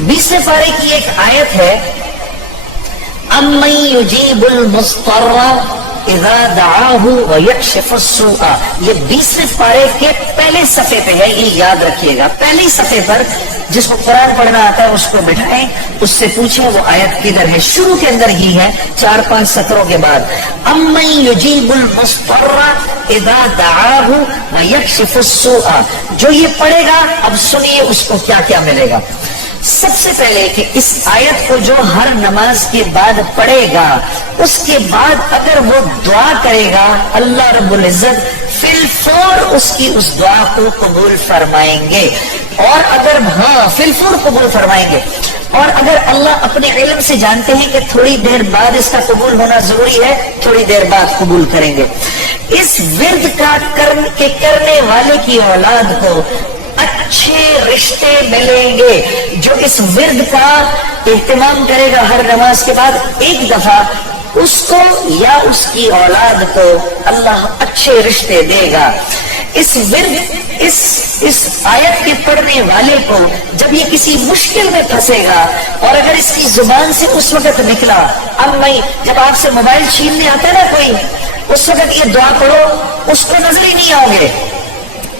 20वें पारे की एक आयत है, अम्मन युजीबुल मुस्तर्रा इज़ा दआहु व यक्शिफुस सूआ। ये 20वें पारे के पहले सफ़े पे है, ये याद रखिएगा। पहले ही सफ़े पर जिसको कुरान पढ़ना आता है उसको बिठाएं, उससे पूछें वो आयत किधर है। शुरू के अंदर ही है, 4-5 सत्रों के बाद। अम्मन युजीबुल मुस्तर्रा इज़ा दआहु व यक्शिफुस सूआ। जो ये पढ़ेगा, अब सुनिए उसको क्या क्या मिलेगा। सबसे पहले कि इस आयत को जो हर नमाज के बाद पढ़ेगा, उसके बाद अगर वो दुआ करेगा, अल्लाह रब्बुल इज्जत फिल फौर उसकी उस दुआ को कबूल फरमाएंगे। और अगर फिल फौर कबूल फरमाएंगे। और अगर अल्लाह अपने इल्म से जानते हैं कि थोड़ी देर बाद इसका कबूल होना जरूरी है, थोड़ी देर बाद कबूल करेंगे। इस विर्द का करने वाले की औलाद को अच्छे रिश्ते मिलेंगे। जो इस विर्द का इहतिमाम करेगा हर नमाज के बाद एक दफा, उसको या उसकी औलाद को अल्लाह अच्छे रिश्ते देगा। इस विर्द इस आयत के पढ़ने वाले को जब ये किसी मुश्किल में फंसेगा, और अगर इसकी जुबान से उस वक्त निकला, अब मैं जब आपसे मोबाइल छीनने आता है ना कोई, उस वक्त ये दुआ पढ़ो, उसको नजर ही नहीं आओगे,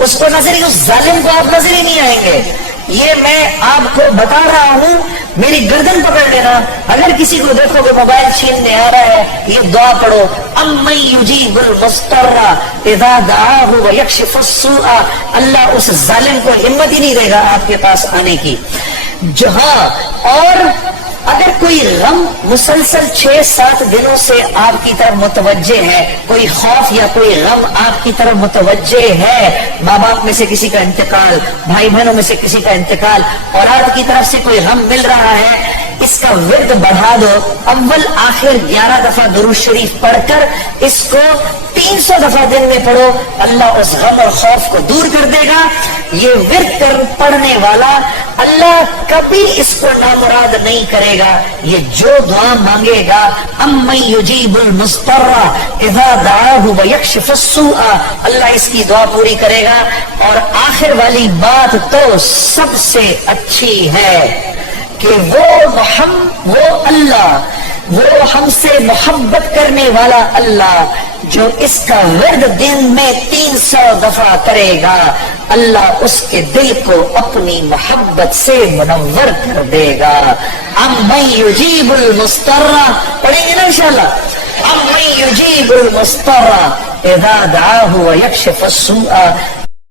उसको नजर ही, उस जालिम को आप नजर ही नहीं आएंगे। ये मैं आपको बता रहा हूं, मेरी गर्दन पकड़ लेना। अगर किसी को देखोगे मोबाइल छीनने आ रहा है, ये दुआ पढ़ो, अम्मन युजीबुल मुस्तर्रा इज़ा दआहु व यक्शिफुस सूआ। अल्लाह उस जालिम को हिम्मत ही नहीं देगा आपके पास आने की। जहां और अगर कोई गम मुसलसल 6-7 दिनों से आपकी तरफ मुतवज्जे है, कोई खौफ या कोई गम आपकी तरफ मुतवज्जे है, माँ बाप में से किसी का इंतकाल, भाई बहनों में से किसी का इंतकाल, औलाद की तरफ से कोई गम मिल रहा है, इसका विर्द बढ़ा दो। अव्वल आखिर 11 दफा दुरूद शरीफ पढ़कर इसको 300 दफा दिन में पढ़ो, अल्लाह उस गम और खौफ को दूर कर देगा। ये विर्द पढ़ने वाला अल्लाह कभी इसको नामुराद नहीं करेगा। ये जो दुआ मांगेगा, अम्मन युजीबुल मुस्तर्रा इज़ा दआहु व यक्शिफुस सूआ, अल्लाह इसकी दुआ पूरी करेगा। और आखिर वाली बात तो सबसे अच्छी है कि वो अल्लाह, वो हमसे मोहब्बत करने वाला अल्लाह जो इसका विर्द दिन में 300 दफा करेगा, अल्लाह उसके दिल को अपनी मोहब्बत से मुनव्वर कर देगा। अम्मन युजीबुल मुस्तर्रा पढ़ेंगे ना इंशाअल्लाह। अम्मन युजीबुल मुस्तर्रा इज़ा दआहु व यक्शिफुस सूआ।